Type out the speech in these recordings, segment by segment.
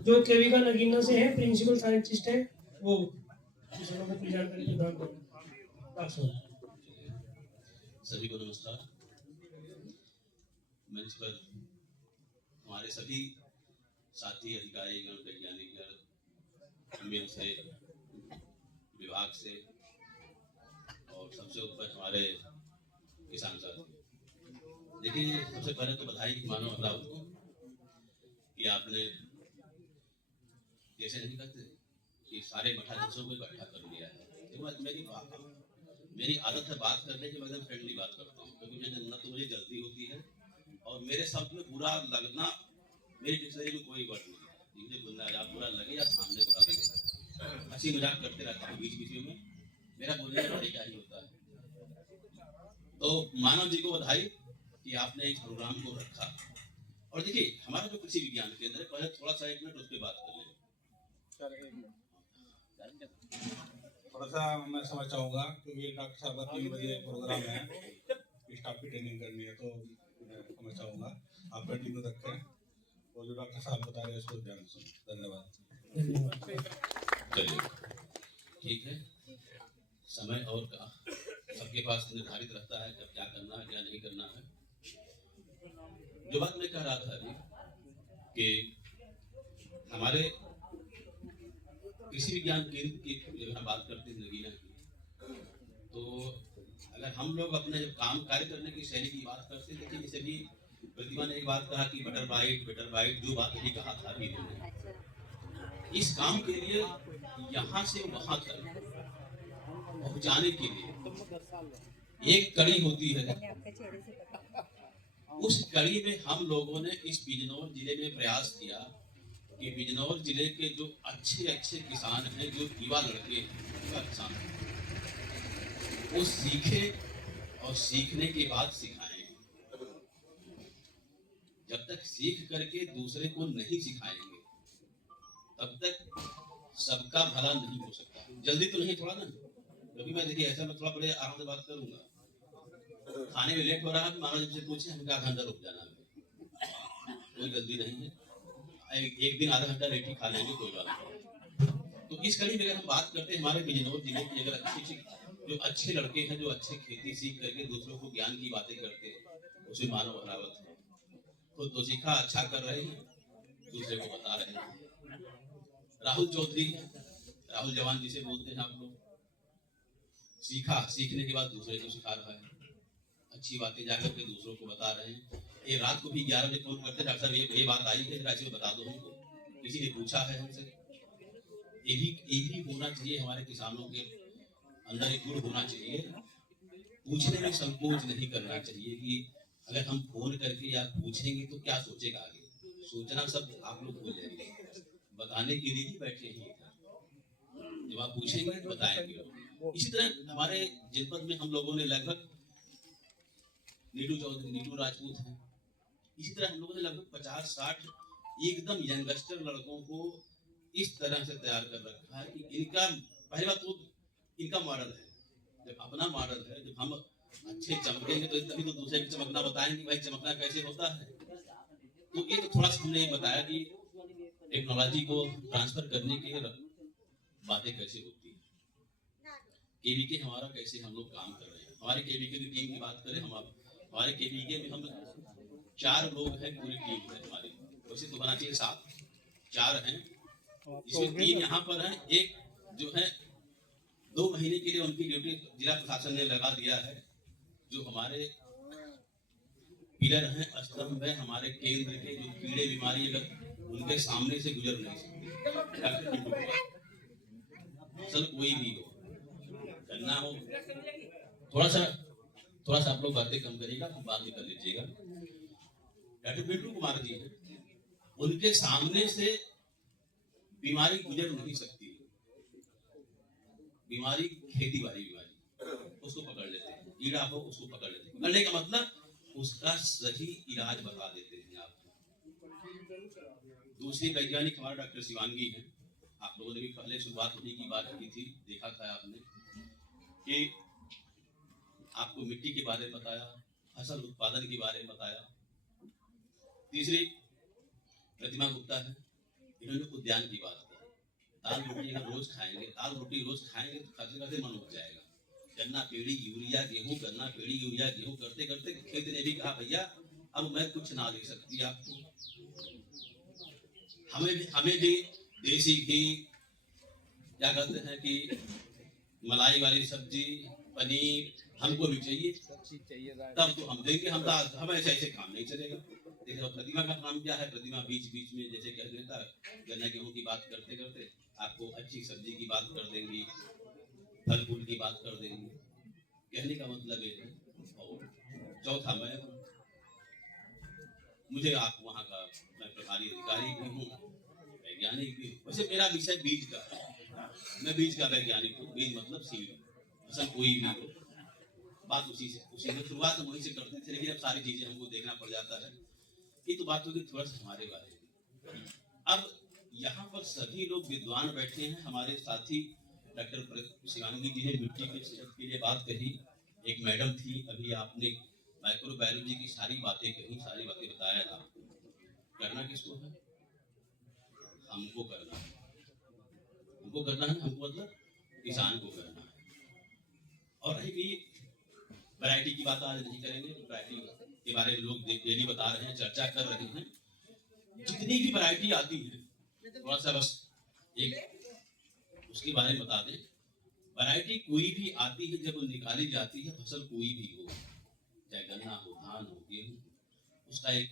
जो केविका नगीना से है, प्रिंसिपल साइंटिस्ट है, वो इस लोगों को जानकारी प्रदान करें। सभी को नमस्कार। मंच पर हमारे सभी साथी अधिकारी गण, वैज्ञानिक गण से, विभाग से और सबसे ऊपर हमारे किसान साथी। देखिए, सबसे पहले तो बधाई की मानो राहुल को कि आपने जैसे नहीं कहते कि सारे मठाधीशों को इकट्ठा कर लिया है। मेरी आदत है बात करने की, मैं एकदम फ्रेंडली बात करता हूँ, क्योंकि न तो मुझे जल्दी होती है और मेरे शब्द में बुरा लगना मेरी डिक्शनरी में कोई वर्ड नहीं है। मुझे बुरा बुरा लगे या सामने बुरा लगे, हंसी मजाक करते रहता हूँ बीच बीच में, मेरा बोलने का तरीका ही होता है। तो मानव जी को बधाई कि आपने इस प्रोग्राम को रखा। और देखिए, हमारा जो कृषि विज्ञान केंद्र है, पहले थोड़ा सा 1 मिनट उस पर बात कर लें। थोड़ा सा मैं समझ चाहूँगा क्योंकि डॉक्टर साहब का 3 बजे प्रोग्राम है, स्टाफ की ट्रेनिंग करनी है, तो मैं समझ चाहूँगा आप कंटिन्यू रखें और जो डॉक्टर साहब बता रहे हैं उसको ध्यान सुनो। धन्यवाद। चलिए, ठीक है। समय और का सबके पास निर्धारित रहता है कब क्या करना है, क्या नहीं करना है। जो बात मैं कह रहा था अभी कि हमारे कृषि विज्ञान केंद्र की जब हम बात करते हैं नगीना की, तो अगर हम लोग अपने जब काम कार्य करने की शैली की बात करते हैं, देखिए जैसे भी प्रतिभा ने एक बात कहा कि बटर बाइट जो बात भी कहा था अभी इस काम के लिए यहाँ से वहां तक पहुंचाने के लिए एक कड़ी होती है। उस कड़ी में हम लोगों ने इस बिजनौर जिले में प्रयास किया कि बिजनौर जिले के जो अच्छे अच्छे किसान हैं, जो युवा लड़के किसान हैं, वो सीखे और सीखने के बाद सिखाएं। जब तक सीख करके दूसरे को नहीं सिखाएंगे तब तक सबका भला नहीं हो सकता। जल्दी तो नहीं, थोड़ा ना, क्योंकि मैं देखिए ऐसा मैं थोड़ा बड़े आराम से बात करूंगा। खाने में लेट हो रहा है, मानो जब से पूछे हमें आधा घंटा रुक जाना है, कोई जल्दी नहीं है। एक दिन आधा घंटा लेट ही खा लेंगे, कोई बात नहीं। तो इस कड़ी में अगर हम बात करते हैं हमारे बिजनौर जिले की, अगर जो अच्छे लड़के हैं, जो अच्छे खेती सीख करके दूसरों को ज्ञान की बातें करते हैं, उसमें मानव बरावत है। खुद तो सीखा, अच्छा कर रहे हैं, दूसरे को बता रहे हैं। राहुल चौधरी, राहुल जवान जिसे बोलते हैं आप लोग, सीखा, सीखने के बाद दूसरे को सिखा रहा है, अच्छी बातें जाकर के दूसरों को बता रहे हैं। ये रात को भी 11 बजे फोन करते, डॉक्टर साहब ये बात आई है, ऐसे में बता दो हमको, किसी ने पूछा है हमसे। ये भी होना चाहिए, हमारे किसानों के अंदर एक गुण होना चाहिए, पूछने में संकोच नहीं करना चाहिए कि अगर हम फोन करके या पूछेंगे तो क्या सोचेगा आगे। सोचना सब आप लोग भूल जाएंगे, बताने के लिए ही बैठे हैं। जब आप पूछेंगे तो बताएंगे। इसी तरह हमारे जनपद में हम लोगों ने लगभग नीटू चौधरी, नीटू राजपूत हैं, इसी तरह हम लोगों ने लगभग 50-60 एकदम यंगस्टर लड़कों को इस तरह से तैयार कर रखा है कि इनका पहली बात तो इनका मॉडल है, जब अपना मॉडल है, जब हम अच्छे चमकेंगे तो तभी तो दूसरे को चमकना बताएंगे, भाई चमकना कैसे होता है। तो ये तो थोड़ा सा हमने बताया कि टेक्नोलॉजी को ट्रांसफर करने की बातें कैसे होती है, केवीके हमारा कैसे हम लोग काम कर रहे हैं। हमारे केवीके की टीम की बात करें, हमारे केवीके में हम 4 लोग हैं, पूरी टीम है हमारी, वैसे तो बना चाहिए 7, 4 हैं, इसमें 3 यहाँ पर हैं, एक जो है 2 महीने के लिए उनकी ड्यूटी जिला प्रशासन ने लगा दिया है, जो हमारे पिलर हैं, स्तंभ है हमारे केंद्र के, जो कीड़े बीमारी अगर उनके सामने से गुजर नहीं सकती, असल कोई भी हो, करना हो, थोड़ा सा आप लोग बातें कम करिएगा, बात भी कर लीजिएगा। डॉक्टर बिट्टू कुमार जी हैं, उनके सामने से बीमारी गुजर नहीं सकती, बीमारी खेती वाली बीमारी, उसको पकड़ लेते हैं, कीड़ा हो उसको पकड़ लेते हैं, पकड़ने का मतलब उसका सही इलाज बता देते हैं आपको। दूसरी वैज्ञानिक हमारा डॉक्टर शिवांगी है, आप लोगों ने भी पहले शुरुआत होने की बात की थी, देखा था आपने कि आपको मिट्टी के बारे में बताया, फसल उत्पादन के बारे में बताया। तीसरी प्रतिमा गुप्ता है, इन्होंने उद्यान की बात की। दाल रोटी अगर रोज खाएंगे, दाल रोटी रोज खाएंगे तो खाते खाते मन उठ जाएगा। गन्ना पेड़ी यूरिया गेहूं, गन्ना पेड़ी यूरिया गेहूं करते करते खेत ने भी कहा भैया अब मैं कुछ ना दे सकती आपको, हमें भी देसी घी, क्या कहते हैं कि मलाई वाली सब्जी, पनीर हमको भी चाहिए, तब तो हम देंगे। हम ऐसे ऐसे काम नहीं चलेगा। देखो प्रतिमा का काम क्या है, प्रतिमा बीच बीच में जैसे कह देता गन्ना गेहूं की बात करते करते आपको अच्छी सब्जी की बात कर देंगी, फल फूल की बात कर देंगे। कहने का मतलब ये है। और चौथा मैं हूँ, मुझे आप वहाँ का, मैं प्रभारी अधिकारी भी हूँ, वैज्ञानिक भी। वैसे मेरा विषय बीज का है, मैं बीज का वैज्ञानिक हूँ। बीज मतलब सीड, फसल कोई भी हो, बात उसी में शुरुआत हम वहीं से करते थे, लेकिन अब सारी चीजें हमको देखना पड़ जाता है। ये तो बात होगी थोड़ा सा हमारे बारे में। अब यहाँ पर सभी लोग विद्वान बैठे हैं। हमारे साथी डॉक्टर शिवांगी जी ने मिट्टी के सेहत के लिए बात कही, एक मैडम थी, अभी आपने माइक्रोबायोलॉजी की सारी बातें कही, सारी बातें बताया आपको। करना किसको है? हमको करना है। हमको करना है, हमको मतलब किसान को करना है। और रही भी वैरायटी की बात आज नहीं करेंगे, तो वैरायटी के बारे में लोग डेली बता रहे हैं, चर्चा कर रहे हैं। जितनी भी वैरायटी आती है थोड़ा सा बस एक उसके बारे में बता दें। वैरायटी कोई भी आती है, जब वो निकाली जाती है, फसल कोई भी हो, चाहे गन्ना हो, धान हो, गेहूं, उसका एक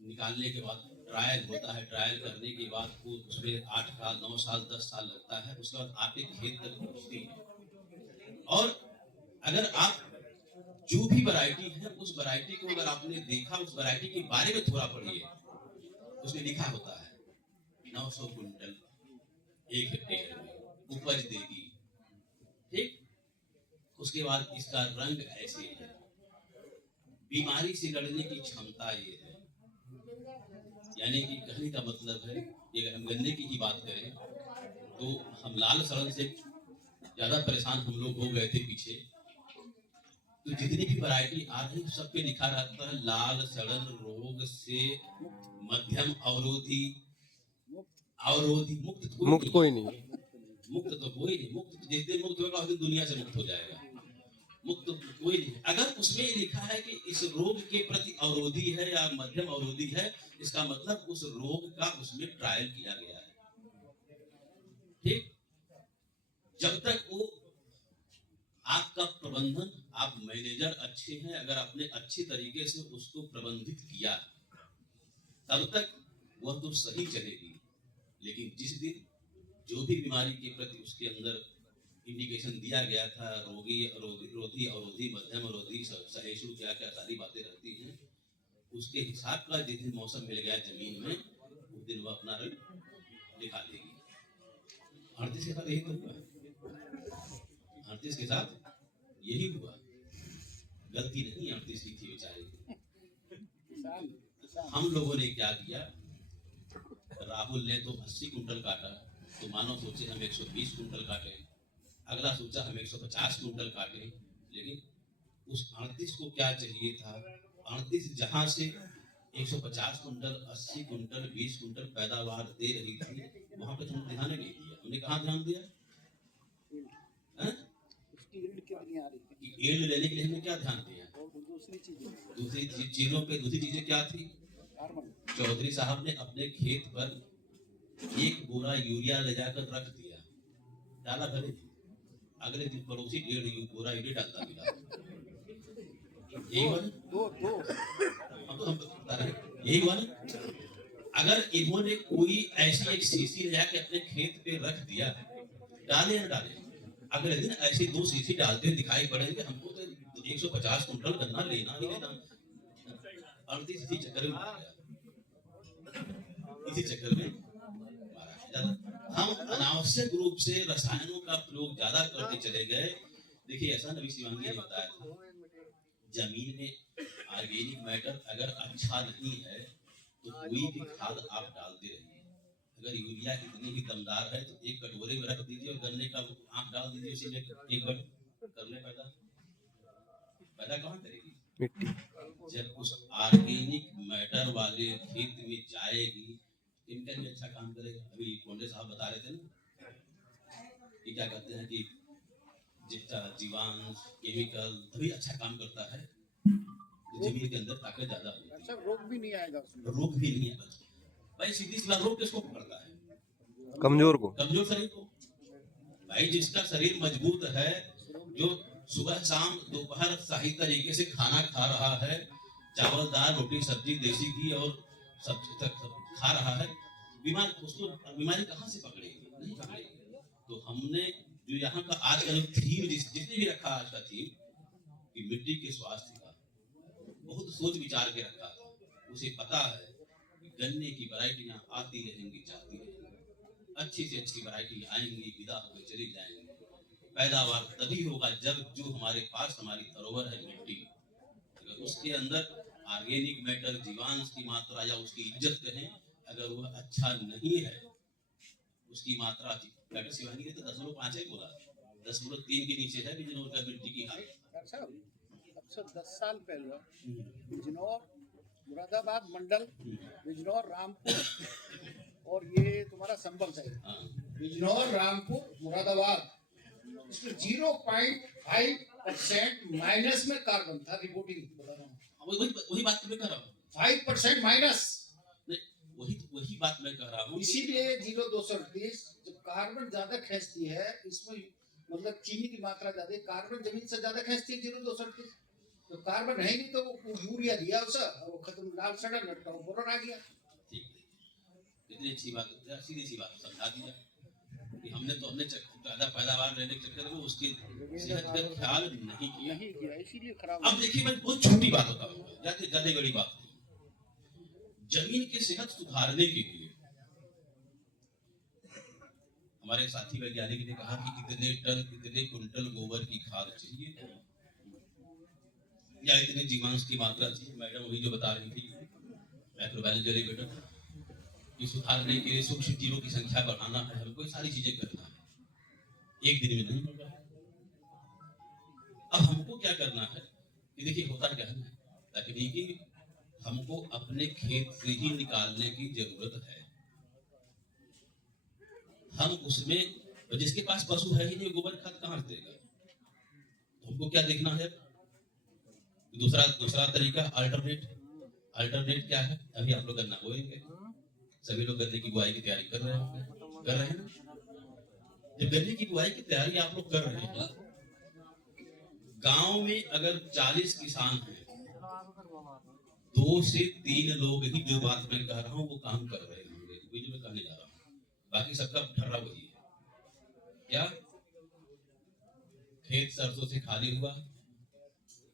निकालने के बाद ट्रायल होता है। ट्रायल करने के बाद वो उसमें 8 साल 9 साल 10 साल लगता है। उसके बाद आपके खेत तक पहुंचती है। और अगर आप जो भी वैरायटी है, उस वैरायटी को अगर आपने देखा, उस वैरायटी के बारे में थोड़ा पढ़िए, उसमें लिखा होता है 900 क्विंटल 1 हेक्टेयर में उपज देगी। ठीक, उसके बाद इसका रंग ऐसे है, बीमारी से लड़ने की क्षमता ये है। यानी कि कहने का मतलब है, अगर हम गन्ने की ही बात करें तो हम लाल सड़न से ज्यादा परेशान हम लोग हो गए थे पीछे। तो जितनी भी वैरायटी आ रही है, सब पे लिखा रहता है लाल सड़न रोग से मध्यम अवरोधी, अवरोधी, मुक्त कोई नहीं। मुक्त तो कोई नहीं। मुक्त जिस दिन मुक्त होगा उस दिन दुनिया से मुक्त हो जाएगा। मुक्त तो कोई नहीं। अगर उसमें लिखा है कि इस रोग के प्रति अवरोधी है या मध्यम अवरोधी है, इसका मतलब उस रोग का उसमें ट्रायल किया गया है। ठीक, जब तक वो आपका प्रबंधन, आप मैनेजर अच्छे हैं, अगर आपने अच्छे तरीके से उसको प्रबंधित किया, तब तक वह तो सही चलेगी। लेकिन जिस दिन जो भी बीमारी के प्रति उसके अंदर इंडिकेशन दिया गया था, रोगी रोधी अवरोधी मध्यम अवरोधी सहिष्णु क्या क्या सारी बातें रहती हैं, उसके हिसाब का जिस दिन मौसम मिल गया जमीन में, उस दिन वह अपना रंग दिखा देगी। 38 के साथ यही तो हुआ। 38 के साथ यही हुआ। गलती नहीं 38 की थी बेचारे। हम लोगों ने क्या किया, राहुल ने तो 80 कुंटल काटा, तो मानो सोचे हम 120 कुंटल काटे, अगला सोचा हम 150 कुंटल काटे। लेकिन उस 38 को क्या चाहिए था, 38 जहां से 150 कुंटल 80 कुंटल 20 कुंटल पैदावार दे रही थी, वहां पे तुमने ध्यान नहीं दिया। हमने कहाँ ध्यान दिया? ईल्ड लेने के लिए हमने क्या ध्यान दिया? दूसरी चीजों पे। दूसरी चीजें क्या थी? चौधरी साहब ने अपने खेत पर 1 बोरा यूरिया ले जाकर रख दिया, डाला भले, अगले दिन पड़ोसी 1.5 बोरा यूरिया डालता मिला। यही हुआ ना। अगर इन्होंने कोई ऐसी एक शीशी ले जाके अपने खेत पे रख दिया, डाले ना डाले, अगले दिन ऐसी 2 शीशी डालते हुए दिखाई पड़ेंगे, हमको तो 150 कुंटल गन्ना लेना ही लेना। 38 इसी चक्कर में मारा गया, इसी चक्कर में मारा गया। हम अनावश्यक रूप से रसायनों का प्रयोग ज्यादा करते चले गए। देखिए ऐसा नबी शिवांगी ने बताया था, जमीन में ऑर्गेनिक मैटर अगर अच्छा नहीं है तो कोई भी खाद आप डालते रहिए। अगर यूरिया इतनी ही दमदार है तो 1 कटोरे में रख दीजिए और गन्ने का आँख डाल दीजिए, उसी में 1 बार कर ले पैदा। पैदा कहाँ करेगी? मिट्टी। जब उस ऑर्गेनिक मैटर वाले खेत में जाएगी केमिकल भी अच्छा काम करेगा। अभी कोंडे साहब बता रहे थे ना कि क्या कहते हैं कि जितना जीवांश केमिकल तभी अच्छा काम करता है, जमीन के अंदर ताकत ज्यादा होती है। अच्छा, रोग भी नहीं आएगा उसमें। रोग भी नहीं है भाई, सीधी सी बात, रोग किसको पकड़ता है? कमजोर को, कमजोर शरीर को। भाई जिसका शरीर मजबूत है, जो सुबह शाम दोपहर सही तरीके से खाना खा रहा है, चावल दाल रोटी सब्जी देसी घी और सब्जी तक खा रहा है, उसको बीमारी कहाँ से पकड़ेगी? नहीं पकड़ेगी। तो हमने जो यहाँ का आज का थीम जिसने भी रखा, आज का थीम कि मिट्टी के स्वास्थ्य का बहुत सोच विचार के रखा था। उसे पता है कि गन्ने की वैरायटियां आती रहेंगी जाती रहेंगी, अच्छी से अच्छी वैरायटी आएंगी, विदा होकर चली जाएंगी। पैदावार तभी होगा जब जो हमारे पास हमारी धरोहर है मिट्टी, अगर उसके अंदर ऑर्गेनिक मैटर जीवांश की मात्रा या उसकी इज्जत कहें, अगर वह अच्छा नहीं है, उसकी मात्रा डॉक्टर शिवानी ने तो 10.5 ही बोला, 10.3 के नीचे है बिजनौर का मिट्टी की हालत। डॉक्टर साहब, अब से 10 साल पहले बिजनौर मुरादाबाद मंडल, बिजनौर रामपुर और ये तुम्हारा संभल साइड, बिजनौर रामपुर मुरादाबाद, इसमें 0.5% माइनस में कार्बन था। रिपोर्टिंग बता रहा हूँ, वही बात मैं कह रहा हूँ, 5% माइनस। वही बात मैं कह रहा हूँ। इसीलिए 0.238 जब कार्बन ज्यादा खींचती है, इसमें मतलब चीनी की मात्रा ज्यादा, कार्बन जमीन से ज्यादा खींचती है 0.238, तो कार्बन है नहीं तो वो यूरिया दिया उसे, वो खत्म, लाल सड़ा नटका बोरन आ गया। ठीक, कितनी अच्छी बात, सीधी सी बात समझा दिया कि हमने ज्यादा पैदावार लेने के चक्कर में उसकी सेहत का ख्याल नहीं किया, इसीलिए खराब। अब देखिए मैं बहुत छोटी बात बताऊंगा, ज्यादा बड़ी बात नहीं। जमीन की सेहत सुधारने के लिए हमारे साथी वैज्ञानिक ने कहा कि कितने टन कितने कुंटल गोबर की खाद चाहिए या इतने जीवांश की मात्रा चाहिए। मैडम वही जो बता रही थी माइक्रोबायोलॉजी बेटा कि सुधारने के लिए सूक्ष्म जीवों की संख्या बढ़ाना है, हमको सारी चीजें करना है, एक दिन में नहीं होगा। अब हमको क्या करना है कि देखिए होता क्या है, तकनीकी हमको अपने खेत से ही निकालने की जरूरत है। हम उसमें, जिसके पास पशु है ही नहीं, गोबर खाद कहाँ से देगा? तो हमको क्या देखना है? दूसरा तरीका अल्टरनेट क्या है? अभी आप लोग गन्ना बोएंगे, सभी लोग गन्ने की बुआई की तैयारी कर रहे हैं ना। जब गन्ने की बुआई की तैयारी आप लोग कर रहे हैं, गांव में अगर 40 किसान हैं, 2 से 3 लोग ही जो बात मैं कह रहा हूँ वो काम कर रहे होंगे, जो मैं कहने जा रहा हूँ, बाकी सबका ठर्रा वही है। क्या खेत सरसों से खाली हुआ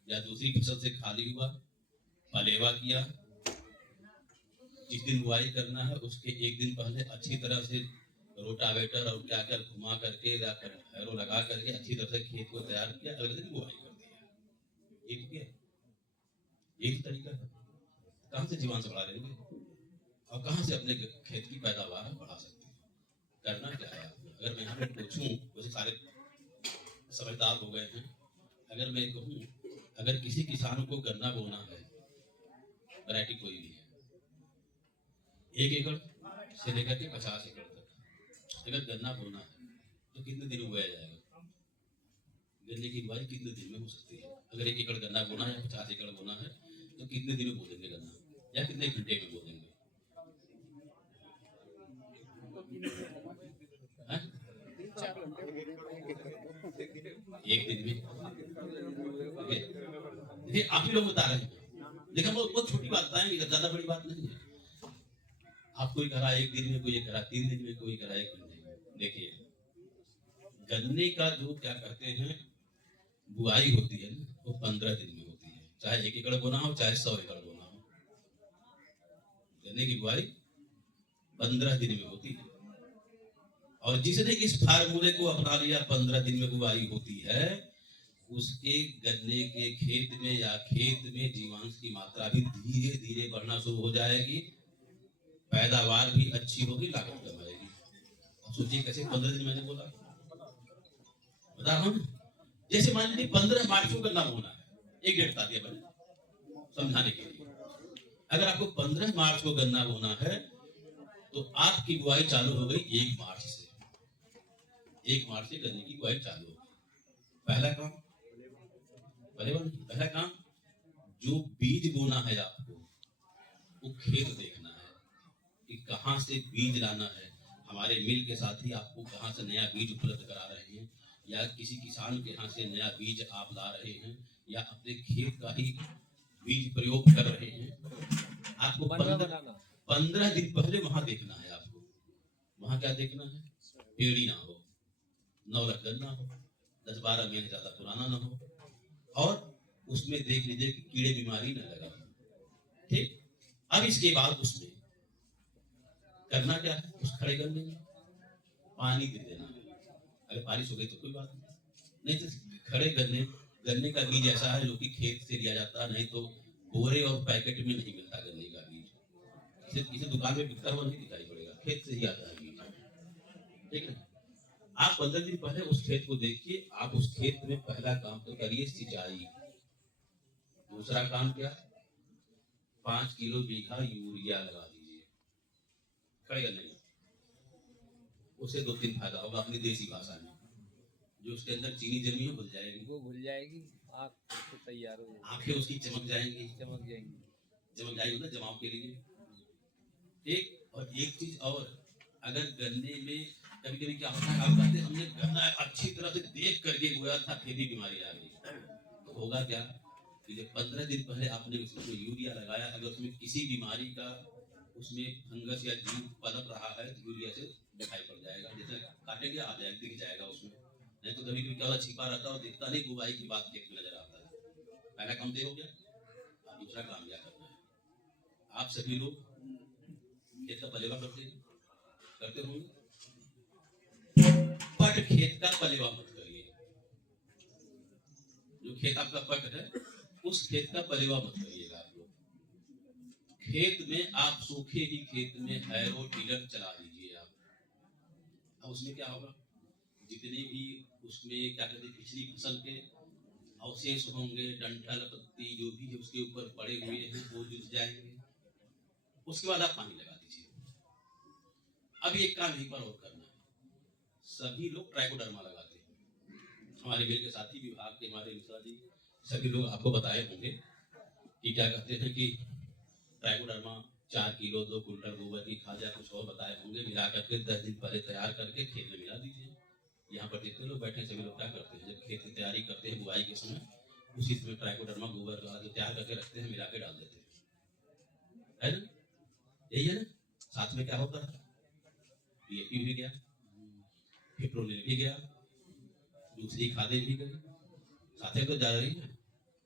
या दूसरी फसल से खाली हुआ, पलेवा किया, जिस दिन बुआई करना है उसके एक दिन पहले अच्छी तरह से रोटावेटर और क्या क्या घुमा करके या हैरो लगा करके अच्छी तरह से खेत को तैयार किया, अगले दिन बुआई कर दिया। एक तरीका है। कहाँ से जीवांश बढ़ा लेंगे और कहाँ से अपने खेत की पैदावार बढ़ा सकते हैं? करना क्या है? अगर मैं यहाँ पे पूछूं, वैसे सारे समझदार हो गए हैं, अगर मैं कहूँ अगर किसी किसान को गन्ना बोना है, वैरायटी कोई भी है, 1 एकड़ से लेकर के 50 एकड़ तक अगर गन्ना बोना है तो कितने दिन में बोया जाएगा? गन्ने की बुआई कितने दिन में हो सकती है? अगर 1 एकड़ गन्ना बोना है, 50 एकड़ बोना है, तो कितने दिन में बो देंगे गन्ना, या कितने घंटे में बो देंगे? एक दिन में। देखिए आप ही लोग बता रहे हैं, देखा बहुत छोटी बात बताएंगे, ज्यादा बड़ी बात नहीं है। आप कोई करा 1 दिन में, कोई करा 3 दिन में, कोई करा 1 घंटे में। देखिए गन्ने का जो क्या कहते हैं बुआई होती है ना, वो 15 दिन में होती है, चाहे 1 एकड़ बोना हो चाहे 100 एकड़ बोना हो। गन्ने की बुआई 15 दिन में होती है, और जिसने इस फार्मूले को अपना लिया 15 दिन में बुआई होती है, उसके गन्ने के खेत में या खेत में जीवांश की मात्रा भी धीरे धीरे बढ़ना शुरू हो जाएगी, पैदावार भी अच्छी होगी, लागत कम आएगी। अब सोचिए कैसे 15 दिन मैंने बोला, बता रहा हूँ। जैसे मान लीजिए 15 मार्च को गन्ना बोना है, एक डेट बता दिया मैंने समझाने के लिए। अगर आपको 15 मार्च को गन्ना बोना है तो आपकी बुआई चालू हो गई 1 मार्च से। 1 मार्च से गन्ने की बुआई चालू हो गई। पहला काम पहला काम जो बीज बोना है आपको, वो खेत देखना है कि कहाँ से बीज लाना है। हमारे मिल के साथी आपको कहाँ से नया बीज उपलब्ध करा रहे हैं, या किसी किसान के यहाँ से नया बीज आप ला रहे हैं, या अपने खेत का ही बीज प्रयोग कर रहे हैं। आपको 15 दिन पहले वहां देखना है। आपको वहां क्या देखना है? पेड़ी ना हो, नवरत्न गन्ना हो, 10-12 महीने ज्यादा पुराना ना हो, और उसमें देख लीजिए कि कीड़े बीमारी न लगा। ठीक। अब इसके बाद उसमें करना क्या है? उस खड़े गन्ने में पानी दे देना है। अगर बारिश हो गई तो कोई बात नहीं तो खड़े गन्ने का बीज ऐसा है जो कि खेत से लिया जाता है, नहीं तो बोरे और पैकेट में नहीं मिलता गन्ने का बीज। इसे दुकान में बिकता हुआ नहीं दिखाई पड़ेगा, खेत से ही आता है बीज। ठीक है। आप 15 दिन पहले उस खेत को देखिए। आप उस खेत में पहला काम तो करिए सिंचाई। दूसरा काम क्या? 5 किलो बीघा यूरिया लगा दीजिए खड़े गन्ने में। उससे 2-3 फायदा होगा अपनी देसी भाषा में। जो उसके अंदर चीनी जमी हो घुल जाएगी, वो घुल जाएगी, आँख तो तैयार हो जाएगी, आंखें उसकी चमक जाएंगी ना जमाव के लिए। एक और एक चीज और, अगर गन्ने में कभी कभी क्या होता है, आप कहते हैं हमने गन्ना अच्छी तरह से देख करके बोया था, फिर भी बीमारी आ गई, तो होगा क्या कि जब 15 दिन पहले आपने उसमें यूरिया लगाया, अगर उसमें किसी बीमारी का उसमें फंगस या जीव पनप रहा है तो यूरिया से दिखाई पड़ जाएगा। जैसे काटेंगे आ जाएगा, दिख जाएगा उसमें। नहीं तो कभी कभी क्या होता, छिपा रहता है और दिखता नहीं, बुवाई की बात खेत में नजर आता है। पहला काम तो हो गया। अब दूसरा काम क्या करना है? आप सभी लोग खेत का पलेवा करते होंगे। पट खेत का पलेवा मत करिए। जो खेत आपका पट है, उस खेत का पलेवा मत करिएगा आप लोग। खेत में आप सूखे ही खेत में हैरो टिलर चला दीजिए आप। अब उसमें क्या होगा, जितने भी उसमें क्या कहते हैं पिछली फसल के अवशेष होंगे, डंठल पत्ती जो भी है उसके ऊपर पड़े हुए हैं, वो जुट जाएंगे। उसके बाद आप पानी लगा दीजिए। अब एक काम यहीं पर और करना है, सभी लोग ट्राइकोडर्मा लगाते हैं। हमारे मिल के साथी विभाग के हमारे मिश्रा जी सभी लोग आपको बताए होंगे कि क्या कहते हैं कि ट्राइकोडर्मा 4 किलो 2 कुंटल गोबर की खाद या कुछ और बताए होंगे, मिला करके 10 दिन पहले तैयार करके खेत में मिला दीजिए। यहाँ पर जितने लोग बैठे सभी लोग क्या करते हैं, जब खेत की तैयारी करते हैं बुआई के समय, उसी समय ट्राइकोडर्मा गोबर का जो तैयार करके रखते हैं मिला के डाल देते हैं, है ना? यही है ना? साथ में क्या होता है, डीएपी भी गया, फिप्रोनिल भी गया, दूसरी खादें भी गई, खादें तो जा रही है।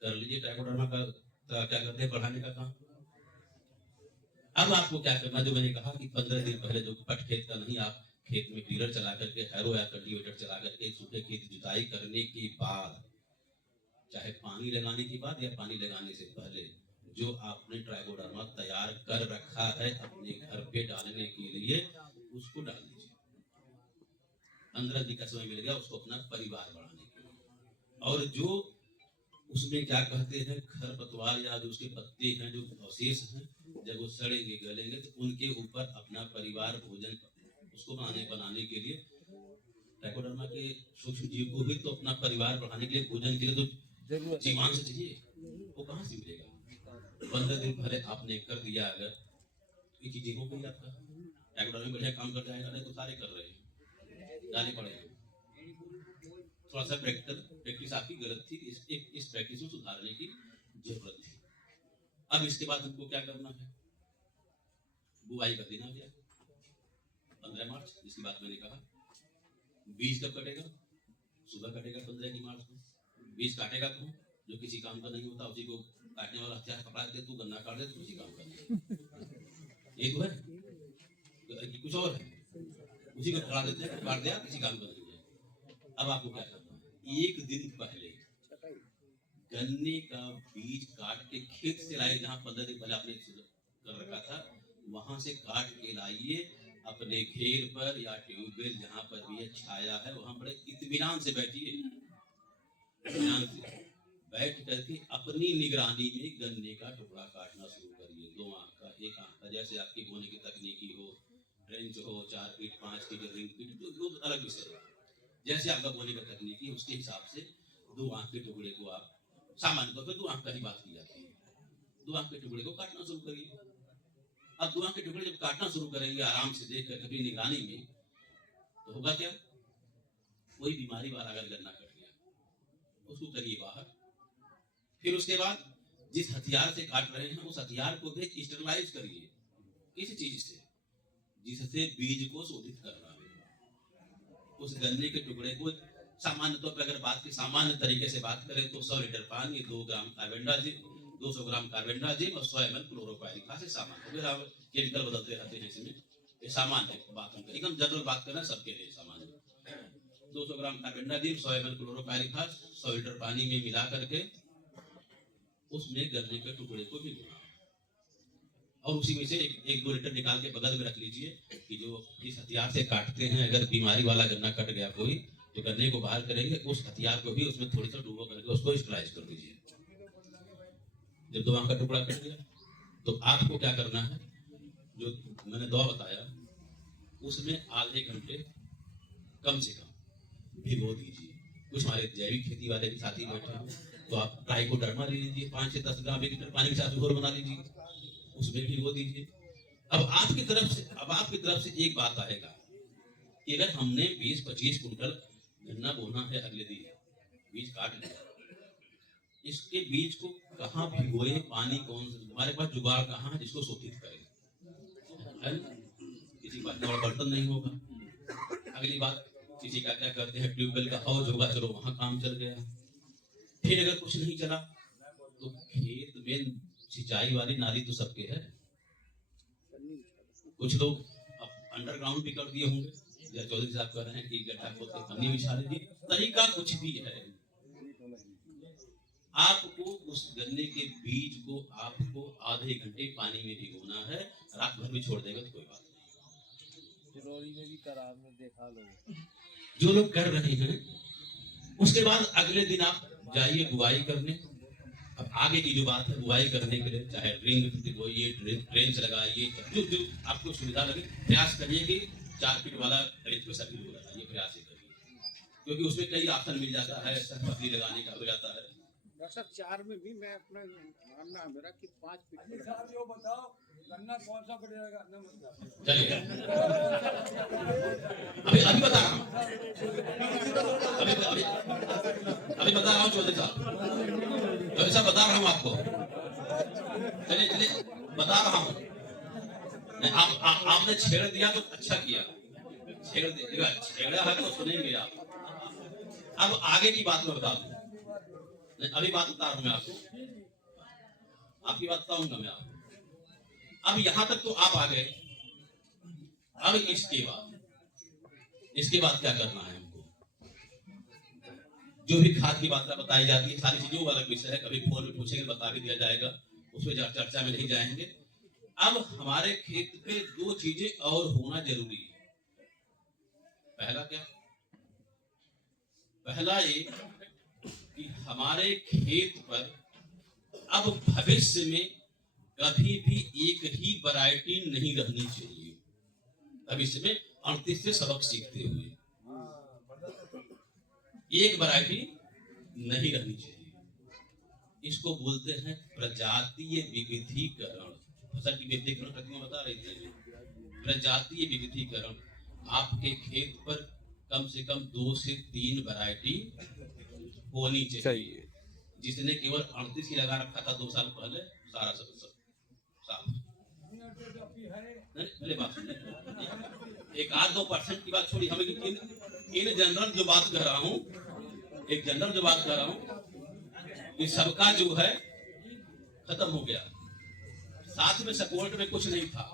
कर लीजिए ट्राइकोडर्मा का क्या करते हैं बढ़ाने का काम। अब आपको क्या करना, जो मैंने कहा कि 15 दिन पहले जो पट खेत का नहीं, आप खेत में टीलर चला करके, हैरो या कल्टीवेटर चला करके सूखे खेत जुताई करने के बाद, चाहे पानी लगाने के बाद या पानी लगाने से पहले, जो आपने ट्राइकोडर्मा तैयार कर रखा है अपने घर पे डालने के लिए, उसको डाल दीजिए। 15 दिन का समय मिल गया उसको अपना परिवार बढ़ाने के लिए। और जो उसमें क्या कहते हैं खरपतवार या जो उसके पत्ते हैं जो अवशेष हैं, जब वो सड़ेंगे गलेंगे तो उनके ऊपर अपना परिवार भोजन उसको बनाने के लिए, ट्राइकोडर्मा के सूक्ष्म जीव को भी तो अपना परिवार बढ़ाने के लिए भोजन के लिए तो जीवांश चाहिए, वो कहाँ से मिलेगा? 15 दिन पहले आपने कर दिया, अगर ये चीजें हो गई आपका ट्राइकोडर्मा बढ़िया काम कर जाएगा। नहीं तो सारे कर रहे हैं, जाने पड़ेगा। थोड़ा सा प्रैक्टिस आपकी गलत थी, इस प्रैक्टिस को सुधारने की जरूरत थी। अब इसके बाद हमको क्या करना है, बुआई का दिन आ गया 15 मार्च, जिसकी बात मैंने कहा। बीज कब कटेगा? सुबह कटेगा 15 मार्च को। बीज काटेगा कौन? जो किसी काम का नहीं होता, उसी को काटने वाला हथियार पकड़ा दे, तू गन्ना काट दे तो उसी काम का ये तो है कि कुछ और है, उसी को पकड़ा देते हैं, काट दिया, किसी काम का नहीं है। अब आपको क्या करना है, एक दिन पहले गन्ने का बीज काट के खेत से लाइए, जहाँ 15 दिन पहले आपने कर रखा था, वहां से काट के लाइए अपने घेर पर या ट्यूबवेल जहाँ पर भी ये छाया है, वहां बड़े इत्मीनान से बैठिए। इत्मीनान से बैठ करके अपनी निगरानी में गन्ने का टुकड़ा काटना शुरू करिए। 2 आंख का, 1 आंख का, जैसे आपकी बोने की तकनीकी हो, ट्रेंच हो, 4 फीट 5 फीट रिंग फीट, जो अलग विषय है। जैसे आपका बोने का तकनीक है उसके हिसाब से 2 आंख के टुकड़े को आप सामान्य तौर पर 2 आंख का ही बात की जाती है, 2 आंख के टुकड़े को काटना शुरू करिए। अब 2 आंख के टुकड़े जब काटना शुरू करेंगे आराम से देख कर अपनी निगरानी में, तो होगा क्या, कोई बीमारी वाला अगर गन्ना कट गया उसको करिए बाहर। फिर उसके बाद जिस हथियार से काट रहे हैं उस हथियार को भी स्टेरलाइज करिए, किसी चीज से जिससे बीज को शोधित करना है। उस गन्ने के टुकड़े को सामान्य तौर पर अगर बात की सामान्य तरीके से बात करें तो 100 लीटर पानी, 2 ग्राम कार्बेंडाजिम, 200 ग्राम कार्बेंडाजिम और 100 ml क्लोरोपाइरिक एसिड सामान्य, केमिकल बदलते रहते हैं इसमें, ये सामान्य बात हम एकदम जनरल बात करना सबके लिए सामान्य। 200 ग्राम कार्बेंडाजिम, 100 ml क्लोरोपाइरिक एसिड 100 लीटर पानी में मिला करके उसमें गन्ने के टुकड़े को भिगोना और उसी में से एक 2 लीटर निकाल के बगल में रख लीजिए कि जो इस हथियार से काटते हैं अगर बीमारी वाला गन्ना कट गया कोई तो गन्ने को बाहर करेंगे, उस हथियार को भी उसमें थोड़ी सा डूबो करके उसको स्टराइज कर दीजिए। जब 2 आंख का टुकड़ा कट गया तो आपको क्या करना है, जो मैंने दवा बताया उसमें आधे घंटे कम से कम भिगो दीजिए। कुछ हमारे जैविक खेती वाले भी साथी बैठे हैं तो आप ट्राइकोडर्मा ले लीजिए, 5 से 10 ग्राम 1 लीटर पानी के साथ घोल बना लीजिए, उसमें भिगो दीजिए। अब आपकी तरफ से एक बात आएगा कि अगर हमने 20-25 कुंटल गन्ना बोना है अगले दिन, बीज काट लिया, इसके बीज को कहाँ भिगोए, पानी कौन सा, हमारे पास जुगाड़ कहाँ है जिसको शोधित करें, किसी बात में बर्तन नहीं होगा। अगली बात किसी का क्या करते हैं ट्यूबवेल का हौज होगा, चलो वहां काम चल गया। फिर अगर कुछ नहीं चला तो खेत में सिंचाई वाली नाली तो सबके है, कुछ लोग अब अंडरग्राउंड भी कर दिए होंगे, या चौधरी साहब कह रहे हैं कि गड्ढा खोद के पन्नी बिछा लीजिए, तरीका कुछ भी है। आपको उस गन्ने के बीज को आपको आधे घंटे पानी में भिगोना है, रात भर में छोड़ देगा तो कोई बात नहीं। चिरौरी में भी करार में देखा लोग, जो लोग कर रहे हैं उसके बाद अगले दिन आप जाइए बुआई करने। अब आगे की जो बात है बुआई करने के लिए चाहे रिंग बोइए, ट्रेंच लगाइए, जो आपको सुविधा लगे, प्रयास करिए कि 4 फीट वाला ट्रेंच पे सभी लोग लगाइए, प्रयास करिए, क्योंकि उसमें कई ऑप्शन मिल जाता है, पतली लगाने का हो जाता है। डॉक्टर साहब 4 में भी मैं अपना मानना है मेरा कि 5 फीट जो बताओ गन्ना कौन सा बढ़िया चलिए अभी बता रहा हूँ, अभी बता रहा हूँ चौधरी साहब बता रहा हूँ आपको, चलिए बता रहा हूँ। आपने छेड़ दिया तो अच्छा किया, छेड़ा है तो सुनेंगे आप। अब आगे की बात में बता दूं, अभी बात बता रहा हूं मैं आपको, आपकी बात बताऊंगा मैं आपको। अब यहां तक तो आप आ गए, अब इसके बाद क्या करना है हमको, जो भी खाद की मात्रा बताई जाती है सारी चीजों अलग विषय है, कभी फोन में पूछेंगे बता भी दिया जाएगा, उसमें चर्चा में नहीं जाएंगे। अब हमारे खेत पे 2 चीजें और होना जरूरी है। पहला क्या, पहला ये कि हमारे खेत पर अब भविष्य में कभी भी एक ही वैरायटी नहीं रहनी चाहिए। भविष्य में 38 से सबक सीखते हुए एक वैरायटी नहीं रहनी चाहिए। इसको बोलते हैं प्रजातीय विविधीकरण। फसल की विविधीकरण तकनीक बता रही थी, प्रजातीय विविधीकरण। आपके खेत पर कम से कम 2 से 3 वैरायटी होनी चाहिए। जिसने केवल 38 ही लगा रखा था 2 साल पहले, सारा सब साफ। एक 8-2% की बात छोड़ी, हम इन जनरल जो बात कर रहा हूँ, एक जनरल जो बात कर रहा हूँ कि सबका जो है खत्म हो गया, साथ में सपोर्ट में कुछ नहीं था।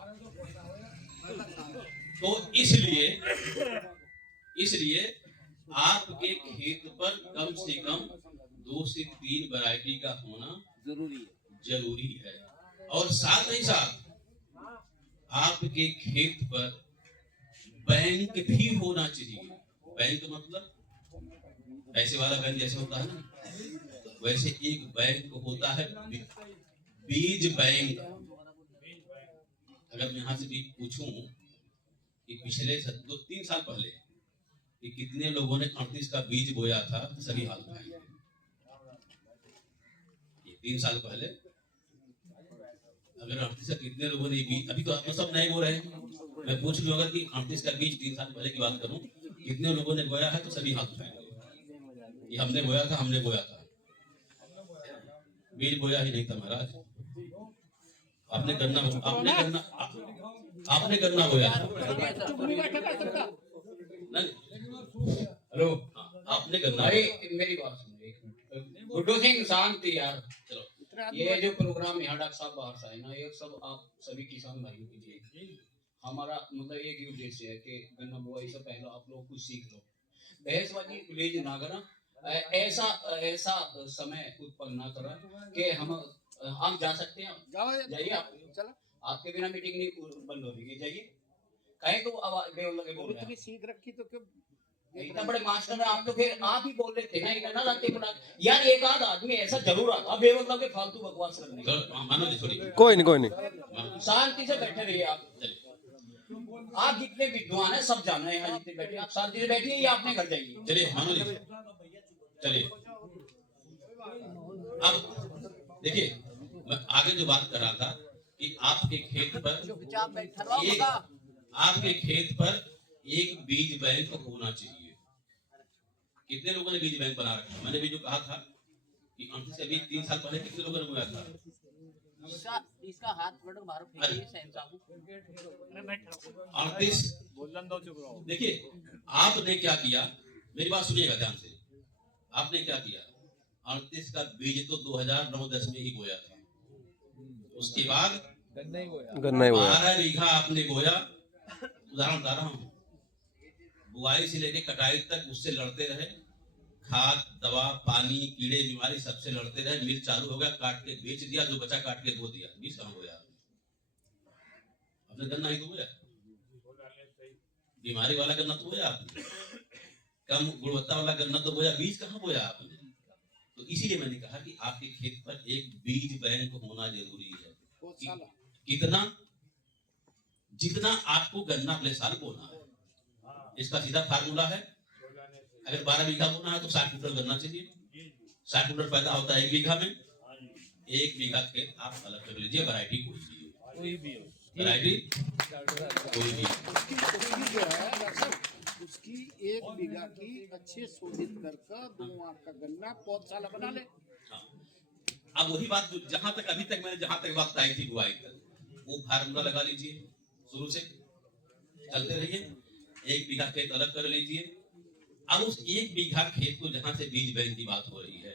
तो इसलिए आपके खेत पर कम से कम 2 से 3 वैरायटी का होना जरूरी है। और साथ ही साथ आपके खेत पर बैंक भी होना चाहिए। बैंक मतलब पैसे वाला बैंक जैसे होता है ना, वैसे एक बैंक होता है बीज बैंक। अगर मैं यहाँ से भी पूछूं कि पिछले 3 साल पहले कि कितने लोगों ने 38 का बीज बोया था, सभी हाथ उठाएंगे। ये 3 साल पहले अगर 38 का कितने लोगों ने बीज, अभी तो आप सब नए बो रहे हैं, मैं पूछ लूँ अगर कि 38 का बीज 3 साल पहले की बात करूं कितने लोगों ने बोया है तो सभी हाथ उठाएंगे। ये हमने बोया था, हमने बोया था। बीज बोया ही नहीं था महाराज, आपने गन्ना बोया था। हेलो, आपने गन्ना, अरे मेरी बात सुनो एक मिनट। गुड्डू सिंह शांति यार। चलो ये जो प्रोग्राम यहाँ डॉक्टर साहब बाहर से आए ना, ये सब आप सभी किसान भाइयों के लिए हमारा मतलब एक ही उद्देश्य है कि गन्ना बुआई से पहले आप लोग कुछ सीख लो, बहसबाजी प्लीज ना करा, ऐसा समय उत्पन्न ना करा कि हम जा सकते हैं। जाइए आप, चलो आपके बिना मीटिंग नहीं बंद हो रही है, जाइए। कहीं तो आवाज बेवल लगे बोल रहे हैं। सीख रखी तो क्यों इतना बड़े मास्टर है आप, तो फिर आप ही बोल रहे थे ना, इतना लाते पड़ा यार। एक आध आदमी ऐसा जरूर आता बेवल के फालतू बकवास करने का। मानो जी थोड़ी कोई नहीं शांति से बैठे रहिए आप। आप जितने विद्वान है सब जाना है, यहाँ जितने बैठे आप शांति से बैठिए या अपने घर जाइए। चलिए मानो जी, चलिए अब देखिए, मैं आगे जो बात कर रहा था कि आपके खेत पर एक बीज बैंक होना चाहिए। कितने लोगों ने बीज बैंक बना रखा? मैंने भी जो कहा था कि 38 से बीज 3 साल पहले कितने लोगों ने बोया था? इसका हाथ बड़ा मारो फेंकिए सैन साहब। 38 देखिए आपने क्या किया, मेरी बात सुनिएगा ध्यान से। आपने क्या किया, 38 का बीज तो 2009-10 में ही बोया था। उसके बाद गन्ना ही बोया, 12 बीघा आपने बोया। उदाहरण बता रहा हूँ, बुआई से लेके कटाई तक उससे लड़ते रहे, खाद दवा पानी कीड़े बीमारी सबसे लड़ते रहे। मिल चालू हो गया, काट के बेच दिया, जो बचा काट के बो दिया। बीज कहाँ बोया आपने? गन्ना ही तो बोया, बीमारी वाला गन्ना तो बोया आपने, कम गुणवत्ता वाला गन्ना तो बोया, बीज कहाँ बोया आपने? तो इसीलिए मैंने कहा कि आपके खेत पर एक बीज बैंक होना जरूरी है। कितना? जितना आपको गन्ना अगले साल बोना है। इसका सीधा फार्मूला है, अगर 12 बीघा बोना है तो 60 कुंटल गन्ना चाहिए। 60 कुंटल पैदा होता है 1 बीघा में। 1 बीघा खेत आप अलग कर लीजिए, वैरायटी कोई भी हो, वैरायटी कोई भी। जो है उसकी 1 बीघा की अच्छे शोधित करके 2 आंख का गन्ना पौधशाला बना ले। अब वही बात जहां तक अभी तक मैंने जहां तक बात आई थी बुआई तक, वो फार्मूला लगा लीजिए, शुरू से चलते रहिए। 1 बीघा खेत अलग कर लीजिए। अब उस 1 बीघा खेत को जहां से बीज बैंक की बात हो रही है,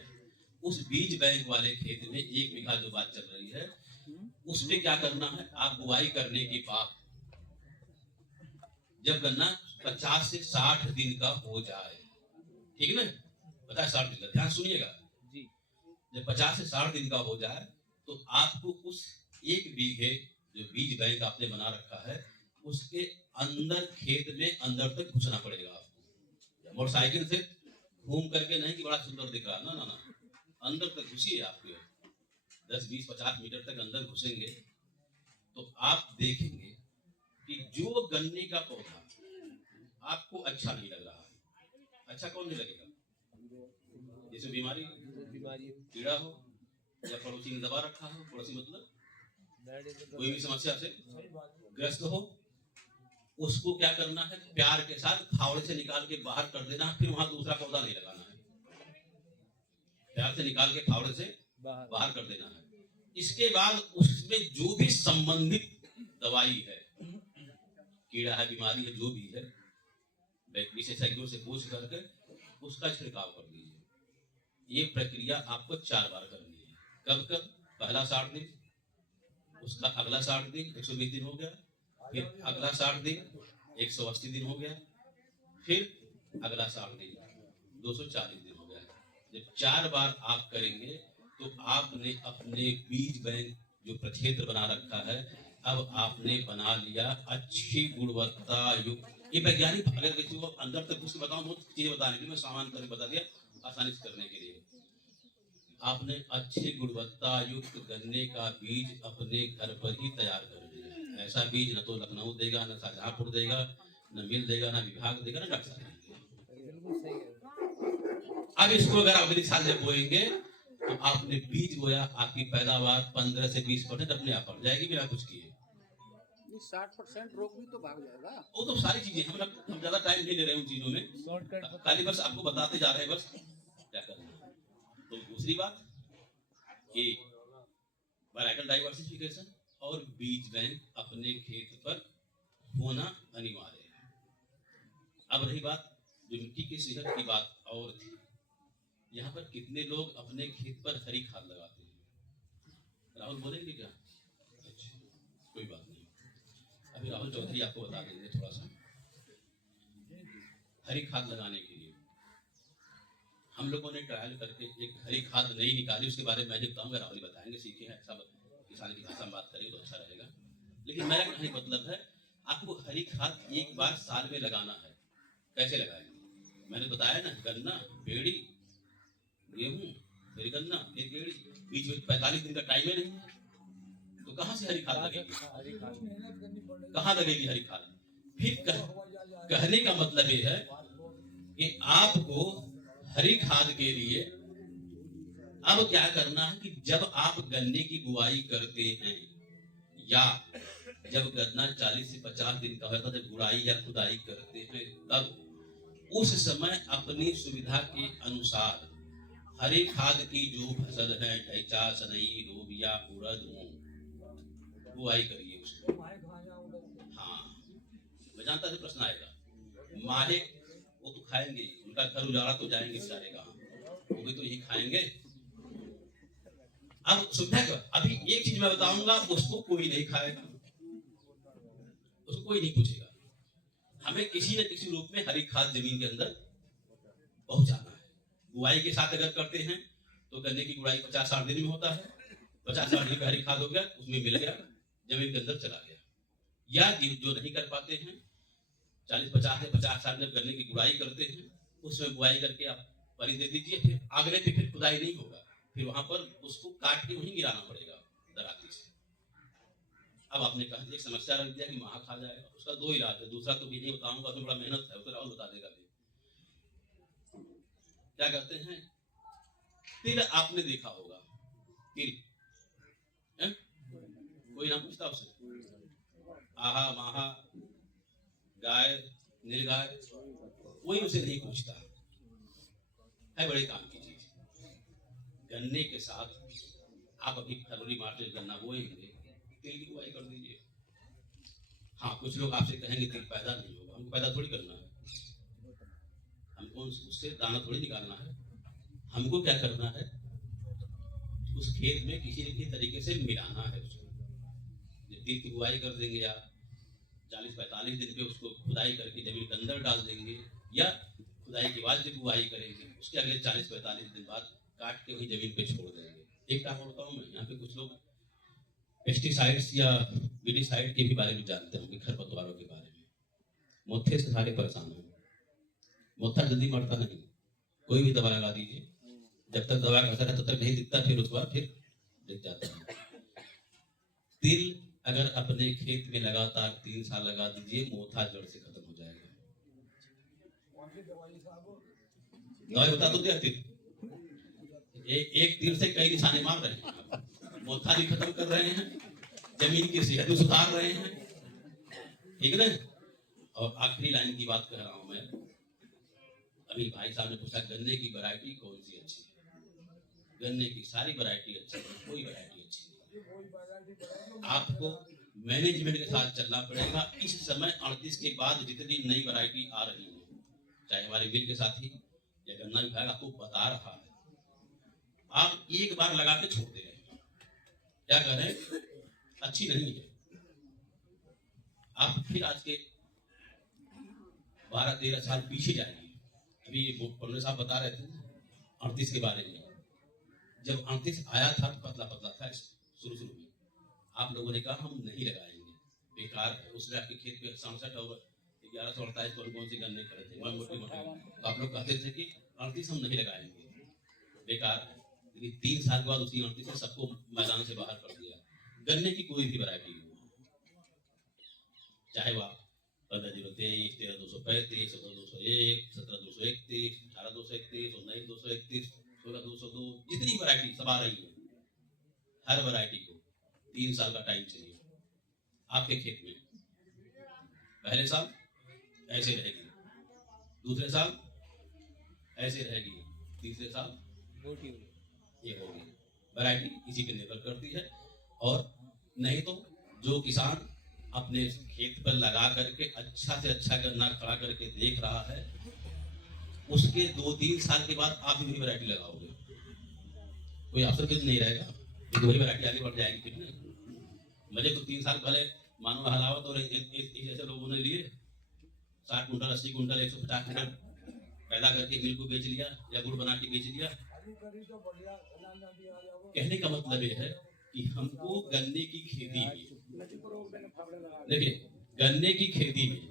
उस बीज बैंक वाले खेत में 1 बीघा जो बात चल रही है, उस पे क्या करना है? आप बुआई करने के बाद जब गन्ना 50 से 60 दिन का हो जाए, ठीक है ना, 50-60 दिन का, ध्यान सुनिएगा जी। जब 50 से 60 दिन का हो जाए तो आपको उस 1 बीघे जो बीज बैंक आपने बना रखा है उसके अंदर खेत में अंदर तक घुसना पड़ेगा आपको। मोटरसाइकिल से घूम करके नहीं कि बड़ा सुंदर दिख रहा, ना ना ना, अंदर तक घुसिए। आपके 10-20-50 मीटर तक अंदर घुसेंगे तो आप देखेंगे कि जो गन्ने का पौधा आपको अच्छा नहीं लग रहा है, अच्छा कौन नहीं लगेगा? जैसे बीमारी कीड़ा हो या पड़ोसी ने दबा रखा हो, पड़ोसी मतलब कोई भी समस्या से ग्रस्त हो, उसको क्या करना है? प्यार के साथ फावड़े से निकाल के बाहर कर देना, फिर वहां दूसरा पौधा नहीं लगाना है। प्यार से निकाल के फावड़े से बाहर कर देना है। इसके बाद उसमें जो भी संबंधित दवाई है, कीड़ा है बीमारी है जो भी है, विशेषज्ञों से पूछ करके उसका छिड़काव कर लीजिए। ये प्रक्रिया आपको 4 बार करनी है। कब कब? पहला 60 दिन, उसका अगला 60 दिन 120 दिन हो गया, फिर अगला 60 दिन 180 दिन हो गया, फिर अगला 60 दिन 240 दिन हो गया। जब 4 बार आप करेंगे तो आपने अपने बीज बैंक जो प्रक्षेत्र बना रखा है, अब आपने बना लिया अच्छी गुणवत्ता युक्त। ये वैज्ञानिक अगर किसी को अंदर तक उसको बताऊं बहुत चीजें बताने के लिए मैं सामान करके बता दिया आसानी से करने के लिए। आपने अच्छी गुणवत्ता युक्त गन्ने का बीज अपने घर पर ही तैयार कर लिया। ऐसा बीज न तो लखनऊ देगा, न शाहजहांपुर देगा, न मिल देगा, ना विभाग देगा, ना डॉक्टर साहब देंगे। बिल्कुल सही है। अब इसको अगर अगले साल जब बोएंगे तो आपने बीज बोया, आपकी पैदावार 15 से 20% अपने आप बढ़ जाएगी बिना कुछ किए। 60% रोग भी तो भाग जाएगा। वो तो सारी चीजें हम ज्यादा टाइम नहीं ले रहे हैं उन चीजों में, शॉर्टकट खाली बस आपको बताते जा रहे हैं बस क्या करना है। तो दूसरी बात कि वैराइटल डाइवर्सिफिकेशन और बीज बैंक अपने खेत पर होना अनिवार्य है। अब रही बात जो मिट्टी की सेहत की बात और थी, यहाँ पर कितने लोग अपने खेत पर हरी खाद लगाते हैं? राहुल बोलेंगे क्या? अच्छा, कोई बात नहीं, अभी राहुल चौधरी आपको बता देंगे थोड़ा सा। हरी खाद लगाने के लिए हम लोगों ने ट्रायल करके एक हरी खाद नई निकाली, उसके बारे में मैं जब बताऊंगा राहुल बताएंगे, सीखे हैं सब किसान की भाषा में बात करें तो अच्छा रहेगा। लेकिन मेरा कहने का मतलब है आपको हरी खाद एक बार साल में लगाना है। कैसे लगाएंगे? मैंने बताया ना, गन्ना, बेड़ी, गेहूं, फिर गन्ना, फिर गेड़ी, बीच में 45 दिन का टाइम है नहीं, तो कहाँ से हरी खाद लगेगी? कहाँ लगेगी हरी खाद? फिर कहने का मतलब ये है कि आपको हरी खाद के लिए अब क्या करना है कि जब आप गन्ने की बुआई करते हैं या जब गन्ना 40 से 50 दिन का होता है, जब गुड़ाई या खुदाई करते हैं, तब उस समय अपनी सुविधा के अनुसार हरी खाद की जो फसल है, ढैचा, सनई, लोबिया, उड़द, मूंग, बुआई करिए उसको। हाँ, मैं जानता था प्रश्न आएगा। माहे वो तो खाएंगे, उनका घर उजाड़ा तो जाएंगे बेचारे कहाँ, वो भी तो यही खाएंगे। अब सुविधा क्या? अभी एक चीज मैं बताऊंगा, उसको कोई नहीं खाएगा, उसको कोई नहीं पूछेगा। हमें किसी न किसी रूप में हरी खाद जमीन के अंदर पहुंचाना है। बुआई के साथ अगर करते हैं तो गन्ने की गुड़ाई 50-60 दिन में होता है, 50-60 दिन का हरी खाद हो गया, उसमें मिल गया, जमीन के अंदर चला गया। या जो नहीं कर पाते हैं 40-50 से 50-60 जब गन्ने की गुड़ाई करते हैं, उसमें बुआई करके आप पानी दे दीजिए, फिर अगले पे फिर खुदाई नहीं होगा, फिर वहां पर उसको काट के वहीं गिराना पड़ेगा दराती से। अब आपने कहा एक समस्या रख दिया कि महा खा जाएगा, उसका 2 इलाज है, दूसरा तो भी नहीं बताऊंगा, उसमें बड़ा मेहनत है, उसको राहुल बता देगा। क्या कहते हैं? तिल आपने देखा होगा, तिल है? कोई नाम पूछता उससे? आहा माहा, गाय, नीलगाय, कोई उसे नहीं पूछता है। बड़े काम की चीज। गन्ने के साथ आप अभी फरवरी मार्च में गन्ना बोएंगे, तिल की बुआई कर दीजिए। हाँ, कुछ लोग आपसे कहेंगे तिल पैदा नहीं होगा, हमको पैदा थोड़ी करना है, हमको उससे दाना थोड़ी निकालना है। हमको क्या करना है? उस खेत में किसी न किसी तरीके से मिलाना है उसको। जब तिल की बुआई कर देंगे आप 40-45 दिन पे उसको खुदाई करके जमीन के अंदर डाल देंगे, या खुदाई के बाद जब बुआई करेंगे उसके अगले 40-45 दिन बाद काट के वही जमीन पे छोड़ देंगे। एक काम बताऊं मैं, यहाँ पे कुछ लोग पेस्टिसाइड्स या विडिसाइड के भी बारे में जानते होंगे, खरपतवारों के बारे में। मोथे से सारे परेशान होंगे, मोथा जल्दी मरता नहीं, कोई भी दवा लगा दीजिए, जब तक दवा का असर है तब तक नहीं दिखता, फिर उसके बाद फिर दिख जाता है। तिल अगर अपने खेत में लगातार 3 साल लगा दीजिए, मोथा जड़ से खत्म हो जाएगा। दवाई बता तो दिया, तिल एक तीर से कई निशाने मार रहे हैं, मोथा भी खत्म कर रहे हैं, जमीन की सेहत भी सुधार रहे हैं, ठीक है ना। और आखिरी लाइन की बात कर रहा हूं मैं। अभी भाई साहब ने पूछा गन्ने की वैरायटी कौन सी अच्छी है? गन्ने की सारी वैरायटी अच्छी है, कोई वैरायटी अच्छी नहीं। आपको मैनेजमेंट के साथ चलना पड़ेगा। इस समय 38 के बाद जितनी नई वैरायटी आ रही है, चाहे हमारे मिल के साथी या गन्ना विभाग आपको बता रहा है, आप एक बार लगा के छोड़ दे रहे हैं, क्या कह रहे हैं? अच्छी नहीं है। आप फिर आज के 12-13 साल पीछे जाएंगे। अभी पंडित साहब बता रहे थे 38 के बारे में। जब 38 आया था तो पतला पतला था शुरू में, आप लोगों ने कहा हम नहीं लगाएंगे, बेकार है। उसमें आपके खेत पे 67 और 1148 कौन सी गन्ने खड़े थे, मोटे मोटे, तो आप लोग कहते थे कि 38 हम नहीं लगाएंगे, बेकार है। लेकिन 3 साल के बाद उसी 38 ने सबको मैदान से बाहर कर दिया। गन्ने की कोई भी वैरायटी हो, चाहे वह 15,023, 13,235, 17,201, 17,231, 18,231, 19,231, 16,202, जितनी वैरायटी सब आ रही है, हर वैरायटी को 3 साल का टाइम चाहिए आपके खेत में। पहले साल ऐसे रहेगी, दूसरे साल ऐसे रहेगी, तीसरे साल ये होगी। वैरायटी इसी पे निर्भर करती है। और नहीं तो जो किसान अपने खेत पर लगा करके अच्छा से अच्छा गन्ना खड़ा करके देख रहा है, उसके 2-3 साल के बाद आप भी वैरायटी लगाओगे, कोई अवसर कित नहीं रहेगा, तो वही वैरायटी आगे बढ़ जाएगी। फिर नहीं मुझे तो 3 साल पहले मानो हलावत और ऐसे लोगों ने लिए 60 कुंटल 80 कुंटल 150 कुंटल पैदा करके मिल को बेच लिया या गुड़ बना के बेच लिया। कहने का मतलब ये है कि हमको गन्ने की खेती में, देखिए गन्ने की खेती में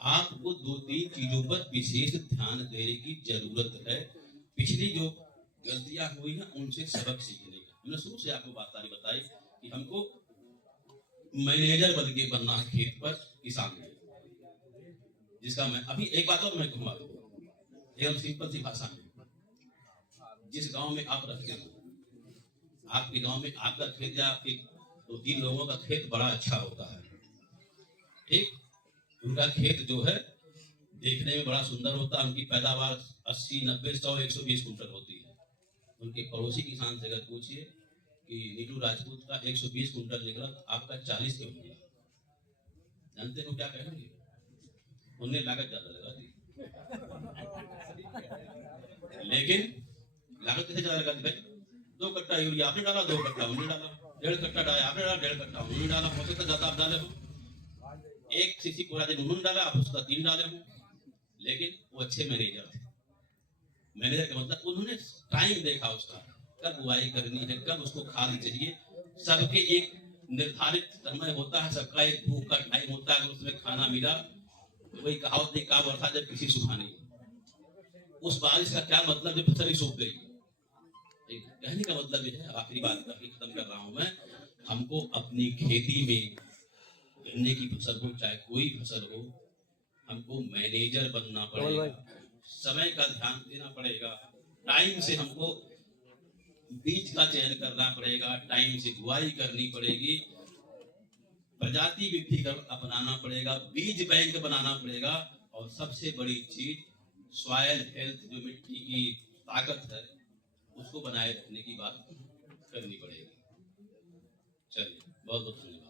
आपको 2-3 चीजों पर विशेष ध्यान देने की जरूरत है। पिछली जो गलतियां हुई हैं उनसे सबक सीखने का। हमने शुरू से आपको बात सारी बताई कि हमको मैनेजर बन के बनना है खेत पर, किसान में, जिसका मैं अभी एक बात और मैं कहूँगा एकदम सिंपल सी भाषा में। जिस गांव में आप रहते हो, आपके गांव में आपका खेत या आपके 2-3 लोगों का खेत बड़ा अच्छा होता है, ठीक, उनका खेत जो है देखने में बड़ा सुंदर होता है, उनकी पैदावार 80, 90, 100, 120 कुंटल होती है। उनके पड़ोसी किसान से अगर पूछिए कि नीटू राजपूत का 120 कुंटल निकला, आपका 40 क्यों निकला, जानते हो क्या कहेंगे? उन्हें लागत ज्यादा लगा दी। लेकिन लागत कैसे ज्यादा लगा दी भाई? 2 कट्टा यूरिया आपने डाला, 2 कट्टा उन्होंने डाला, 1.5 कट्टा डाया आपने डाला, 1.5 कट्टा उन्होंने डाला, हो सकता ज्यादा आप डाले हो, 1 सीसी कोराजेन उन्होंने डाला, आप उसका 3 डाले हो। लेकिन वो अच्छे मैनेजर थे। मैनेजर का मतलब उन्होंने टाइम देखा उसका, कब बुआई करनी है, कब उसको खाद चाहिए। सबके एक निर्धारित समय होता है, सबका एक भूख का टाइम होता है। अगर उसमें खाना मिला, वही कहावत नहीं, कहा वर्षा जब किसी सुखानी, उस बारिश का क्या मतलब जब फसल ही सूख गई। कहने का मतलब ये है, आखिरी बात करके खत्म कर रहा हूं मैं, हमको अपनी खेती में गन्ने की फसल हो चाहे कोई फसल हो, हमको मैनेजर बनना पड़ेगा, समय का ध्यान देना पड़ेगा, टाइम से हमको बीज का चयन करना पड़ेगा, टाइम से बुआई करनी पड़ेगी, प्रजाति विधिकरण अपनाना पड़ेगा, बीज बैंक बनाना पड़ेगा, और सबसे बड़ी चीज सॉइल हेल्थ, जो मिट्टी की ताकत है, उसको बनाए रखने की बात करनी पड़ेगी। चलिए, बहुत बहुत धन्यवाद।